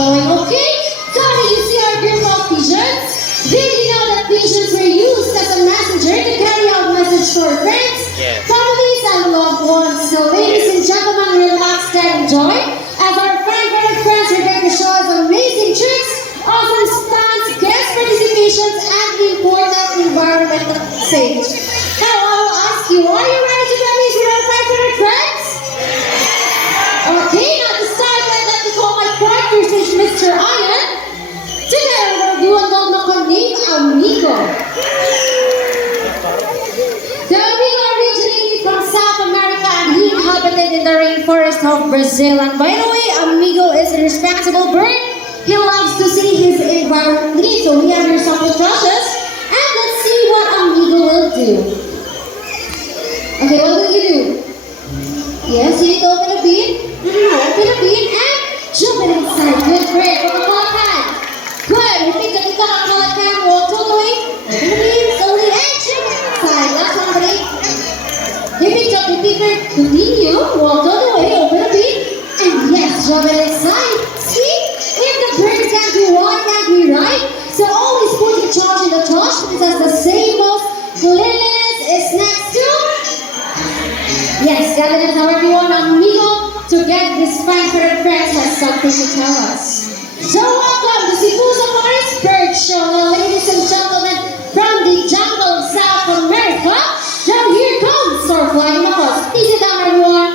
going, okay? So you see our group of pigeons? Did you know that pigeons were used as a messenger to carry out messages to our friends, families, and loved ones? So ladies and gentlemen, relax and enjoy as our favorite friends are going to show us amazing tricks, awesome stunts, guest participations, and important environmental stage. Now I will ask you, are you ready to get amazed with our favorite friends? Okay, now to start with, let me call my partner, stage Mr. Ian. Together, we're doing the name Amigo. The Amigo originated from South America and he inhabited in the rainforest of Brazil. And by the way, Amigo is a responsible bird. He loves to see his environment clean. So we have here sample brushes. And let's see what Amigo will do. Okay, what will you do? Yes, you need to open a bean. Open a bean and jump it inside. Good, great. From the ball hand. Good. Repeat the ikaw ang mga can. Walk all the way. Open the bean. Slowly and jump it inside. Last one, buddy. Repeat the repeater. Continue. Walk all the way. Open the bean. And yes, jump it inside. See? If the bird can't do one, can't be right. So always put your charge in the trash because the same of cleanliness is next to. Yes, gathered now everyone, Amigo, to get this fine for friends has something to tell us. So welcome to Cebu Safari Bird Show, now, ladies and gentlemen, from the jungle of South America. Now here comes our flying mouse. Please sit down everyone.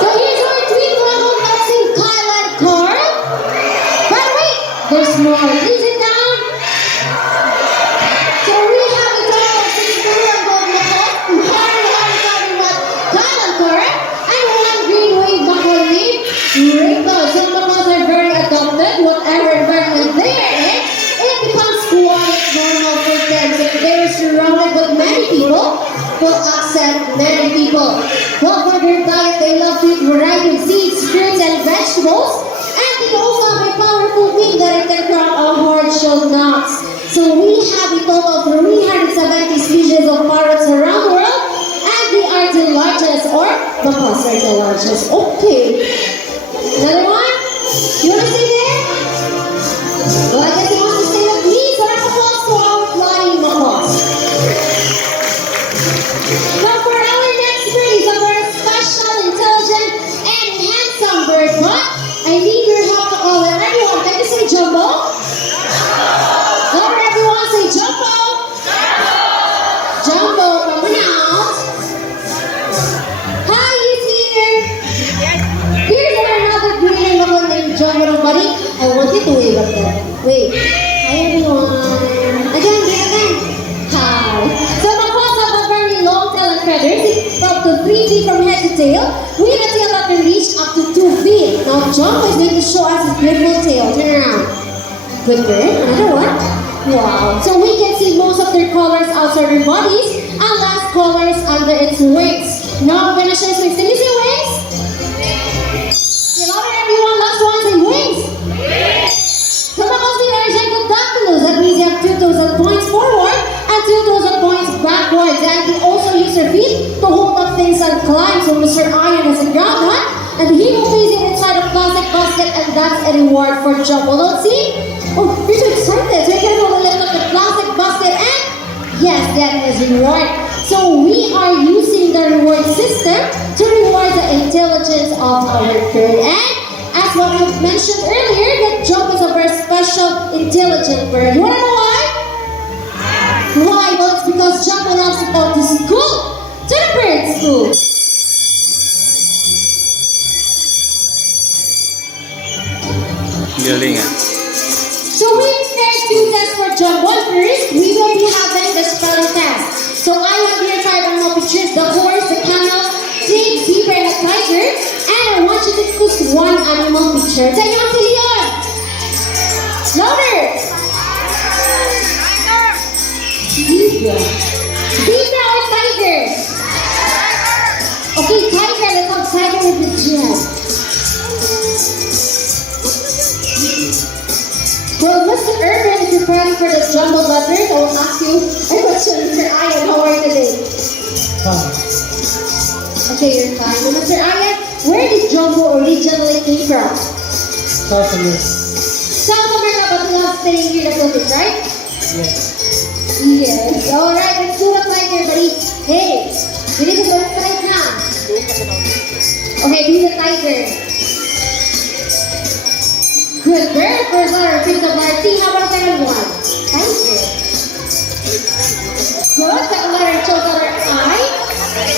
So here's our twin level dancing Kyle and Carl. But wait, there's more. Please sit down. So we have a total of 6 blue and gold knuckles, 2 hairy what Kyle and Carl, and 1 green wave knuckle named Rainbow. Some knuckles are very adopted. Whatever environment they are in, it becomes quite normal for them. So they're surrounded with many people, will accept many people. Well, for their diet, they love to eat variety of seeds, fruits, and vegetables. And they also have a powerful beak that it can crack on hard-shelled nuts. So we have a total of 370 species of parrots around the world, and they are the largest, or the macaws are the largest. Okay. Another one? You want to stay there? Well, I guess he wants to stay with me, so let's applause to our flying macaws. Now for our next breed of our special, intelligent, and handsome bird, but I need your help to call them. Everyone, can you say Jumbo? Over everyone, say Jumbo. Jumbo, coming out. Hi, he's here. Here's another green level named Jumbo, buddy. I want you to wave at them. Wait. Hi, everyone. Again. Hi. So macaws have a very long tail and feathers, up to 3 feet from head to tail, with a tail that can reach up to 2 feet. Now Jumbo is going to show us his beautiful tail. Turn around. Good bird. Another one. Wow. So we can see most of their colors outside their bodies and less colors under its wings. Now I'm going to show you wings. Can you see wings? Louder everyone. Last one. Say wings. So macaws are dactylos. That means they have 2 toes that points forward and 2 toes that points backwards. And they also use their feet to hold up things and climb. So Mr. Ian has a ground hunt and he will place it inside a plastic basket, and that's a reward for Jumbo. Let's see. Oh, you're so excited. So you can hold a lift up the plastic basket and yes, that is reward. So we are using the reward system to reward the intelligence of our bird. And as what we mentioned earlier, that Jumbo is a very special, intelligent bird. You wanna know why? Why? Well, it's because Jumbo loves to go to school, to the bird school. Galing ah. So we prepared 2 tests for Jumbo. First, we will be having the spelling test. So I have here type on my pictures, the horse, the camel, snake, zebra, and a tiger. And I want you to choose one animal picture. Take on to Leon. Louder. Zebra. Zebra or tiger? Okay, tiger. Let's have tiger with the gem. Well, Mr. Urban is preparing for the Jumbo letters. I will ask you a question, Mr. Ian. How are you today? Fine. Okay, you're fine. Now, Mr. Ian, Where did Jumbo originally came from? South America. South America, but we have staying here in the Philippines, right? Yes. Yes. Alright, let's do the fight here, buddy. Hey, you need to go fight now. Okay, be the tiger. Good. Very first letter, pick the Marty. How about the second one? Tiger. Good. Second letter, chose letter I.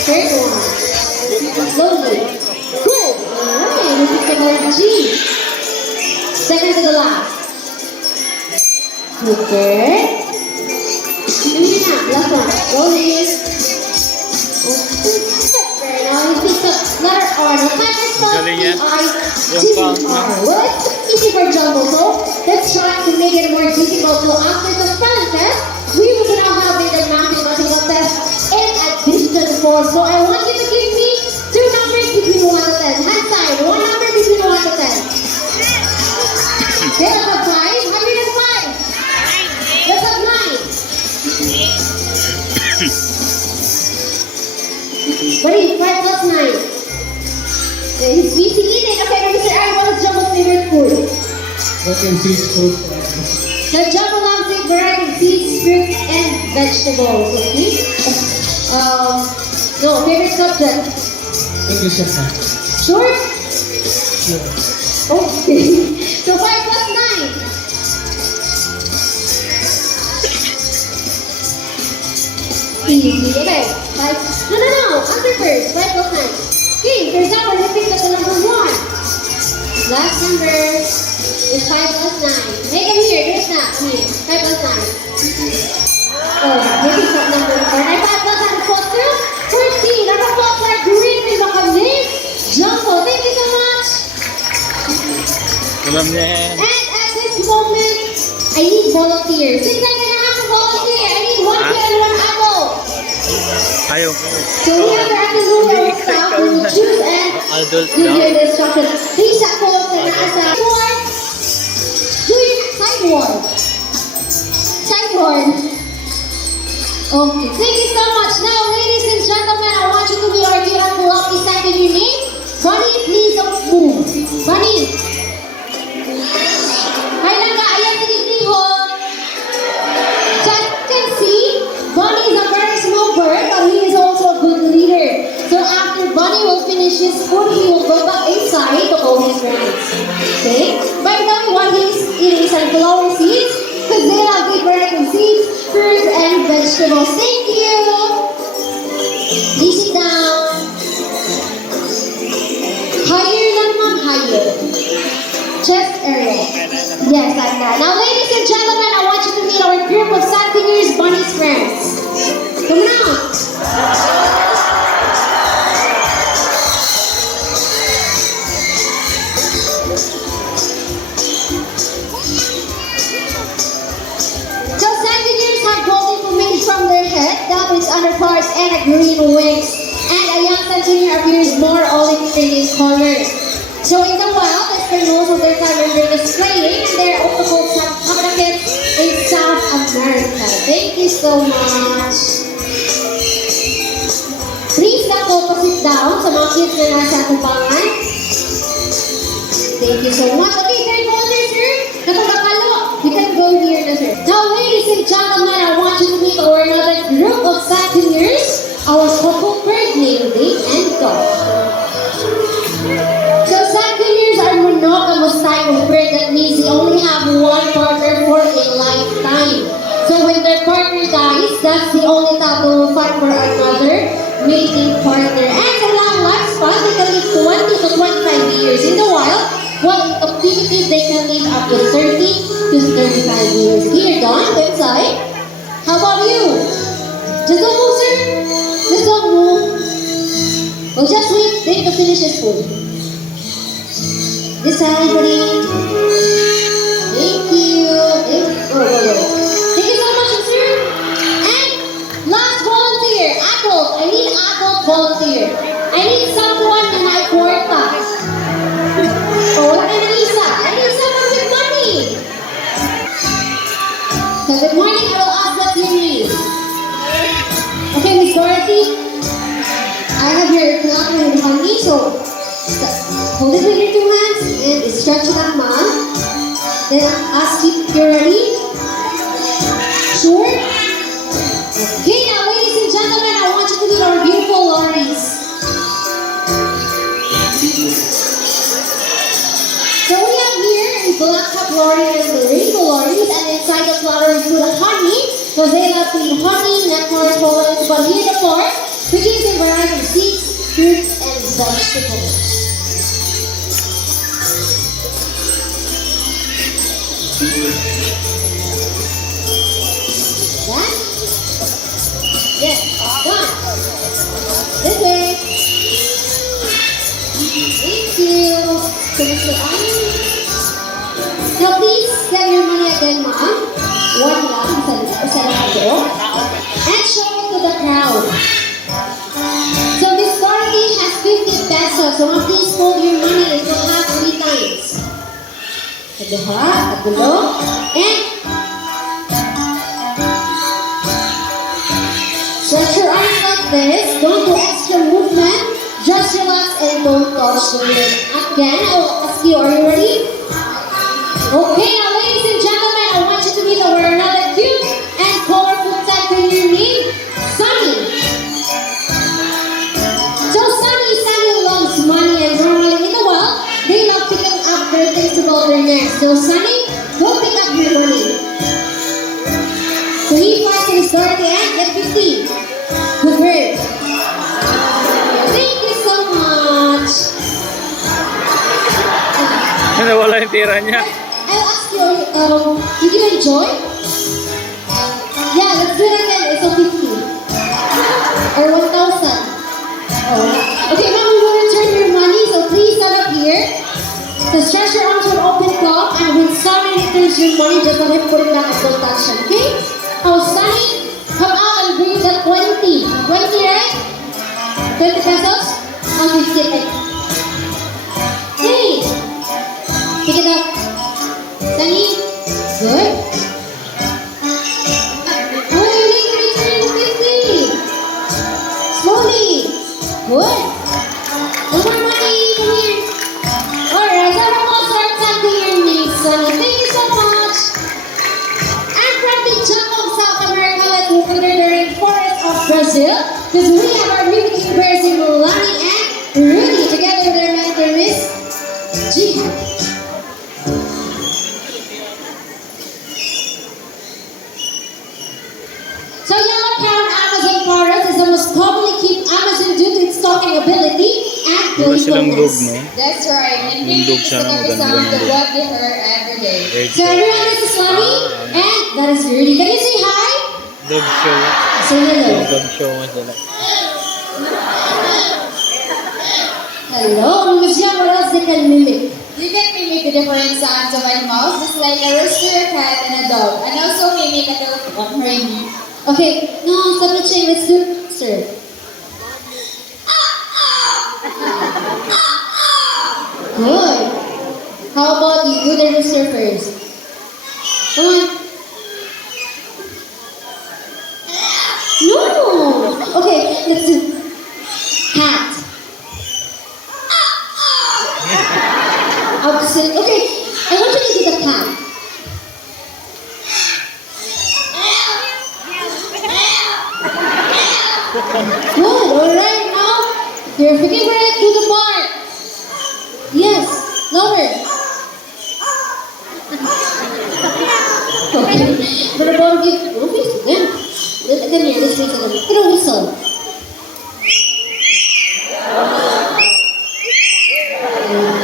Third one. Slowly. Good. Alright, this is the letter G. Second to the last. Okay. Yun na, last one. Slowly. Okay, now you pick up letter R. The tiger spells P-I-G-R. Well, it's easy for Jumbo, so let's try to make it more difficult. So after the spelling test, we will now have the mathematical test in addition form. So I want you to give me two numbers between 1 to 10. Hand side, one number between 1 to 10. Okay, let's have 5. How many is 5? Let's have 9. Buddy, 5 plus 9. He's busy eating. Okay, now Mr. Aaron, what is Jumbo's favorite food? What can seeds food? Now Jumbo loves a variety of seeds, fruit, and vegetables. Okay? No, favorite subject? English and math. Sure? Sure. Okay. So 5 plus 9. Easy. Okay. 5. No. Answer first. 5 plus 9. Okay, for example, you pick up the number 1. Last number is 5 plus 9. Make them here. There's not. Here. 5 plus 9. Oh, this is what number 4. 5 plus 9 equals to 14. Number 12 are green in the name. Jumbo. Thank you so much. Alam niya yan. And at this moment, I need volunteers. Since I'm gonna have to volunteer, I need 1 kid and 1 adult. Ayaw. So whoever at the ruler of staff will choose and Adult give you daw. the instructions. Please ako sa nasa board. Do your sideboard. Sideboard. Okay, thank you so much. Now, ladies and gentlemen, I want you to be our beautiful lucky second your name. Bunny, please don't move. Bunny. Hi lang ka, ayan sa gigihon. So as you can see, Bunny is a very small bird, but he is also a good leader. So after Bunny will finish his food, he will go back inside to call his friends. Okay? By the way, what he's eating is sunflower seeds, because they have different seeds, fruits, and vegetables. Thank you! Please sit down. Higher lang, ma'am, higher. Chest area. Yes, like that. Now, ladies and gentlemen, I want you to meet our group of Santiners, Bunny's friends. Come on out. So, Santiners have golden plumage from their head, down its underparts, and a green wings. And a young Santiner appears more olive green in color. So in the wild, they spend most of their time when displaying, and they're also called Capitacets in South America. Thank you so much. Please na po sit down sa mga kids na nasa tumbangan. Thank you so much. Okay, very good there, sir. Nakakakalo. You can go here na, sir. Now, ladies and gentlemen, I want you to meet our another group of Satiners, our couple bird named Dave and Dog. Monogamous type of bird that means they only have one partner for a lifetime. So when their partner dies, that's the only time they will fight for another mating partner. And the long lifespan, they can live 20 to 25 years in the wild, while in captivity, they can live up to 30 to 35 years. Here, Don, inside. How about you? Just don't move, sir. Just don't move. Well, just wait to finish his food. This side, buddy. Thank you. Thank you so much, sir. And last volunteer, adult. I need adult volunteer. I need someone na naikwarta. Oh, wala na isa. I need someone with money. So good morning. I will ask what you need. Okay, Miss Dorothy. I have your collaborator with money, so Hold it with your two hands and stretch it out, ma. Then ask if you're ready. Sure? Okay, now ladies and gentlemen, I want you to meet our beautiful lorries. So we have here a black cup lorry and the rainbow lorries, and inside the flower we put honey, because they love to eat honey, nectar, pollens, but here in the forest, we give them a variety of seeds, fruits, and vegetables. That? Yes, done. This way. Thank you. So, Mr. Now, please get your money again, ma'am. One lang, isa lang ako. And show it to the crowd. So, Miss Dorothy has 50 pesos. So, ma'am, please fold your money into half 3 times. At the heart, at the low, and stretch your arms like this. Don't do extra movement. Just relax and don't touch the lid. Again, I will ask you, are you ready? Okay, now ladies and gentlemen, I want you to meet our another cute and colorful type in your name, Sunny. So Sunny loves money, and normally in the world, they love picking up their things to go their necks. So Sunny, go pick up your money. So he finds his Dorothy and get 50. Good work. Thank you so much. Nawala yung tira niya. I'll ask you, did you enjoy? Yeah, let's do it again. It's a 50. Or 1,000. Oh. Okay, ma'am, we will return your money, so please stand up here. So stretch your arms with open palm, and when Sunny returns your money, just let him put it back and don't touch him, okay? Oh, Sunny, come out and bring the 20. 20, right? 20 pesos? I'll 50 it. Hey! Pick it up. Sunny? Good. Oh, you need to return the 50. Slowly. Good. No more money. Come here. Alright, so we're all start tapping your knees, Sunny. Thank you so much. I'm from the jungle of South America, like we under the rainforest of Brazil, because we have our mimicking birds in Mulani and Rudy, together with their mentor, Miss Jihad. So yellow crown Amazon forest is the most commonly kept Amazon due to its talking ability and Diba silang dog, playfulness. no? That's right. And Yung we dog listen siya na every maganda sound ng that dog. what we heard every day. So everyone, this is Sunny, and that is Rudy. Can you say hi? Dog show. Say hello. Dog show nga sila. Hello, Miss Young, what else they can mimic? You can mimic the different sounds of animals, just like a rooster, a cat, and a dog. And also mimic a telephone ringing. Okay, no, stop the chain. Let's do sir. Good. How about you do the rooster first? Come on. No. Okay, let's do cat. Opposite. Okay, I want you to do the cat. Good, alright, now your favorite, do the bark. Yes, lower. Okay, what about you? Don't be again. Come here, let's wait a little. Get a whistle.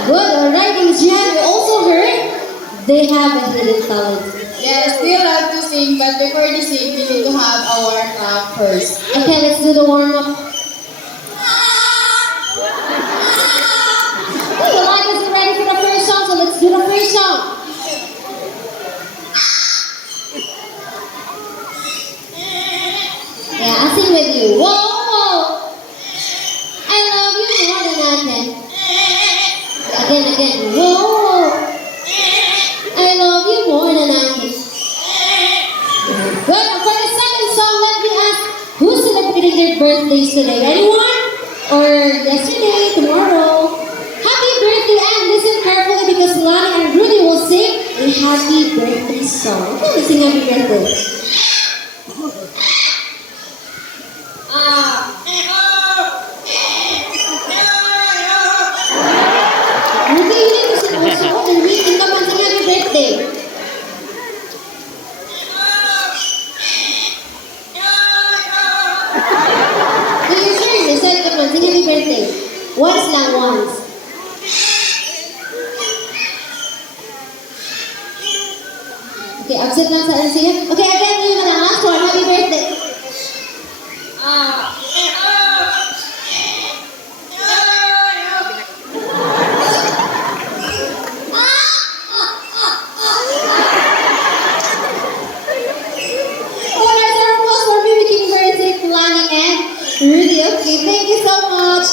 Good, alright, and Jen, we also heard they have a hidden talent. Yes, we love to sing, but before the sing, we need to have a warm-up first. Okay, let's do the warm-up. Okay, the line isn't ready for the first song, so let's do the first song. Yeah, I'll sing with you. Whoa, whoa. I love you more than I can. Again. Whoa, whoa. I love you more than I can. Good. And for the second song, let me ask, who's celebrating their birthdays today? Anyone? Or yesterday, tomorrow? Happy birthday Lani and Rudy will sing a happy birthday song. Okay, let's sing happy birthday. Rudy, you need to sing also. And we can come and sing happy birthday. Okay, your turn. Decide, come on, sing happy birthday. Once lang, once. Okay, absent lang sa LCM. Okay, again, yun na lang. Last one. Happy birthday. Oh, there's a applause for mimicking birthday planning and Rudy. Okay, thank you so much.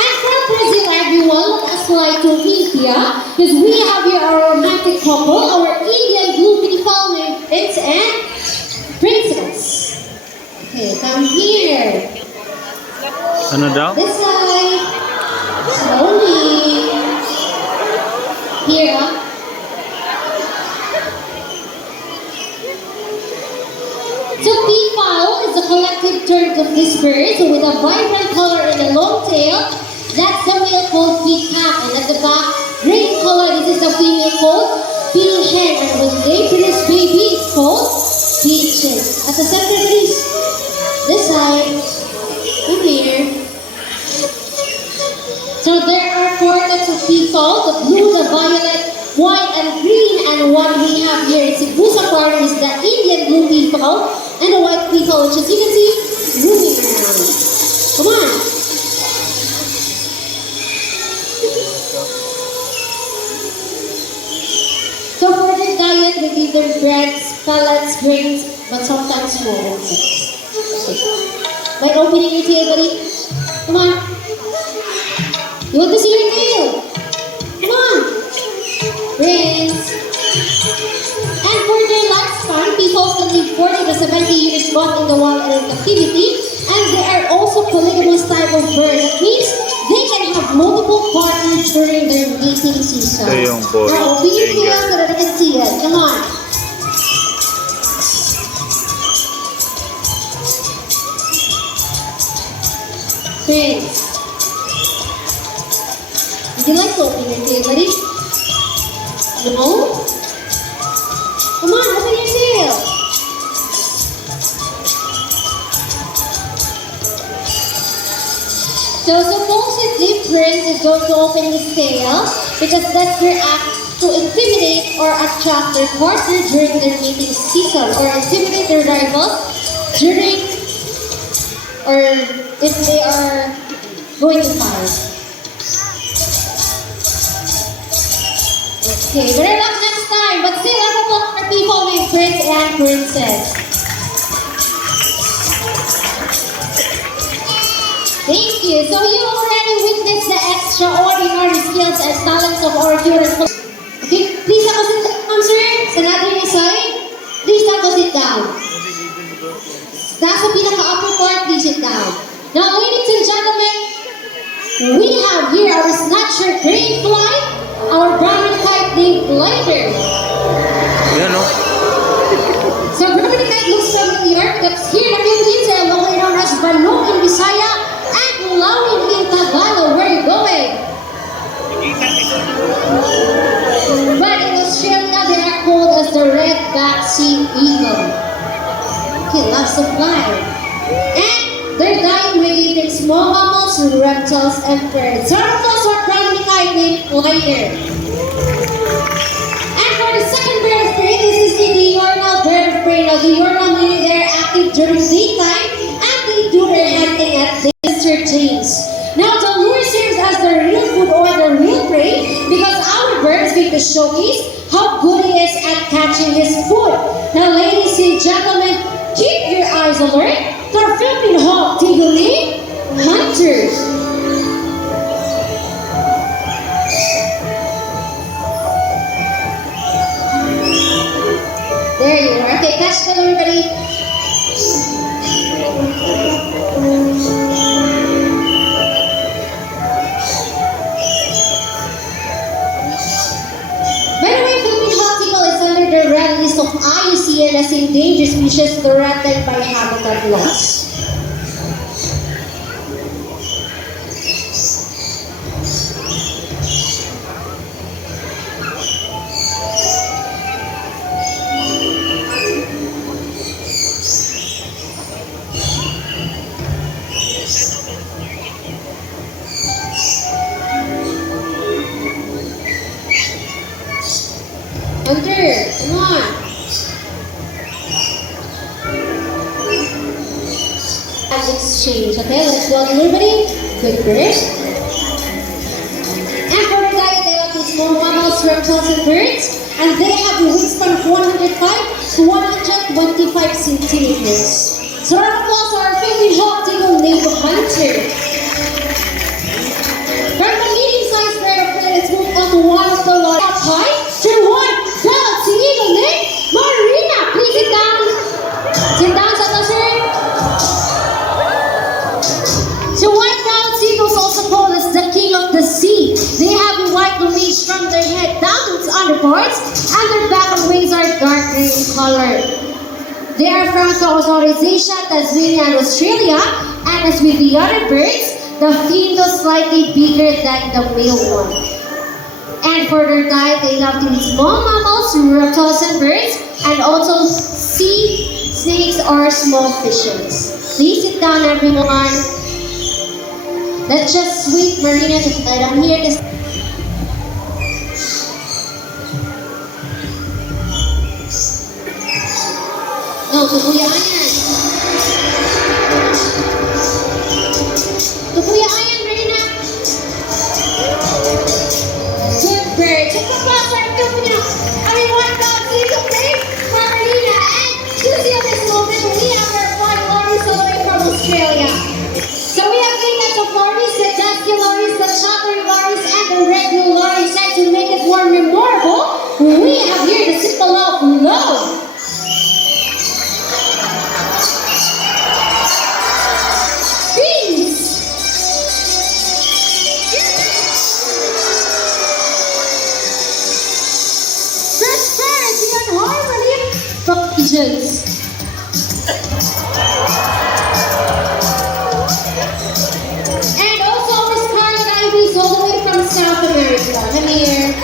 And from Brazil, everyone, let us fly to India because we have here our romantic couple, our Indian blue beautiful named Prince and Princess. Okay, come here. Ano daw? This side. Slowly. Here, huh? So peafowl is the collective term of this bird with a vibrant color and a long tail. That's the male called peacock, and at the back, green color. This is the female called peahen, and when they produce baby, it's called peaches. At the center, please. This side. Come here. So there are four types of peafowl: the blue, the violet, white, and green. And what we have here in Cebu Safari is the Indian blue peafowl and the white peafowl, which as you can see, moving around. Come on. So for their diet, we give them breads, pellets, grains, but sometimes small insects. Okay. By opening your tail, buddy. Come on. You want to see your tail? Come on. Brains. And for their lifespan, people can live 40 to 70 years both in the wild and in captivity. And they are also polygamous type of bird. That means they can have multiple partners during their mating season. Ito yung boy. Now, open your tail so that they can see it. Come on. Friends. Would you like to open your tail, buddy? No? Come on, open your tail. So supposedly Prince is going to open his tail because that's their act to intimidate or attract their partner during their mating season or intimidate their rivals during or if they are going to fight. Okay, better luck next time, but still have a couple of people named Prince and Princess. Thank you. So you already witnessed the extraordinary skills and talents of our children. Okay, please have a sit down, sir. Sa natin yung side. Please have a sit down. Nasa pinaka-upper part, please sit down. Now, ladies and gentlemen, we have here our snatcher green fly, our brown kite named Glider. Yan o. So brown kite looks familiar because here in the Philippines they are locally known as Banong in Bisaya and Lawin in Tagalog. Where are you going? But in Australia they are called as the red-backed sea eagle. Okay, lots of fly. And their diet will eating small mammals, reptiles, and birds. So those are brown kite named Glider. And for the second bird of prey, this is the diurnal bird of prey. Now, diurnal meaning they're active during daytime and they do their hunting at winter times. Now, the lure serves as the real food or the real prey because our bird is going to showcase how good he is at catching his food. Now, ladies and gentlemen, keep your eyes alert. They're Philippine Hawk Tiguli Hunters. There you are. Okay, catch them, everybody. seen as endangered species threatened by habitat loss. Hunter, come on. As exchange, okay? Let's go everybody. Good bird. And for the diet, they have these small mammals, reptiles, and birds. And they have a wingspan of 105 to 125 centimeters. So round of applause for our favorite hawk eagle named Hunter. From the medium-sized bird of prey, let's move on to one of the large up high. Turn one. Galaxy Eagle named Marina. Please sit down. Sit down, sir. So white Galaxy Eagles, also called as the king of the sea. They have a white plumage from their head down to its underparts, and their back and wings are dark green in color. They are from Southeast Asia, Tasmania, and Australia. And as with the other birds, the female is slightly bigger than the male one. And for their diet, they love to eat small mammals, reptiles, and birds, and also sea snakes or small fishes. Please sit down, everyone. Let's just wait Marina to let I'm here to... No, to Kuya Ayan. To Kuya Ayan, Marina. Good bird. Check the box right now. Everyone, God, see the name, Marina. And to see at this moment, we have our flying lorries all the way from Australia. So we have three types of lorries, the dusky lorries, the chocolate lorries, and the regular lorries. And to make it more memorable, we have here the simple of love. Transparency and harmony from pigeons. And also our scarlet ivies all the way from South America. Come here.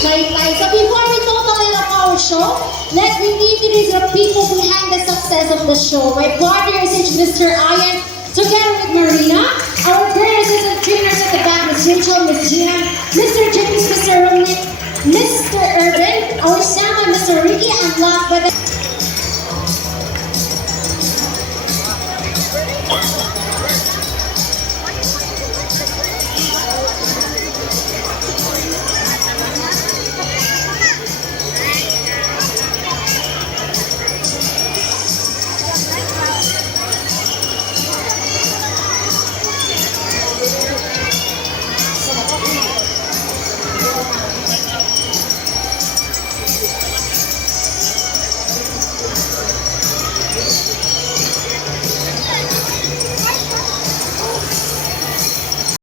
Shy fly. So before we totally up our show, let me introduce the people behind the success of the show. My partner is Mr. Ian, together with Marina, our bird assistant